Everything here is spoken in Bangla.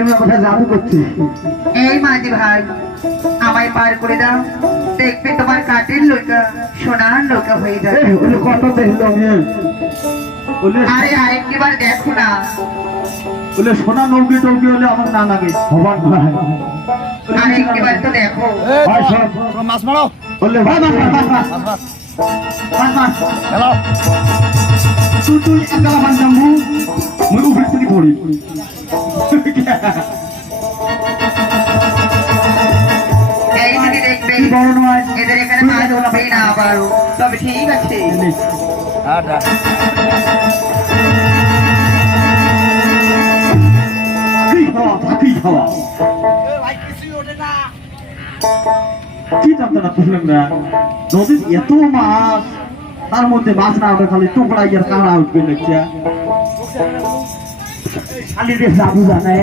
এমন কথা জাদু করছি। এই মাঝি ভাই আমায় পার করে দাও, দেখবে তোমার কাঠের নৌকা সোনার নৌকা হয়ে যাবে। ওলে কত দেখলো ওলে আরে আরেকবার দেখো না। ওলে সোনা নৌকি টৌকি হলে আমার না লাগে হবার ভাই। আরেকবার তো দেখো। ভাই সব মাছ মারো। ওলে ভাই মাছ মাছ মাছ মাছ মাছ মাছ হ্যালো তুই একা বান্ধামু মই উপরে থেকে পড়ি। এই যদি দেখবে কি বড় নয় এদের এখানে মাছ হবেই না আবার, তবে ঠিক আছে। আটা কি খাওয়া কি জানতে না বুঝলাম না। নদীর এত মাছ, তার মধ্যে মাছ না ওঠে খালি টুকরা আর কাঁড়া উঠবে দেখছে খালি দেশ জাদু জানে।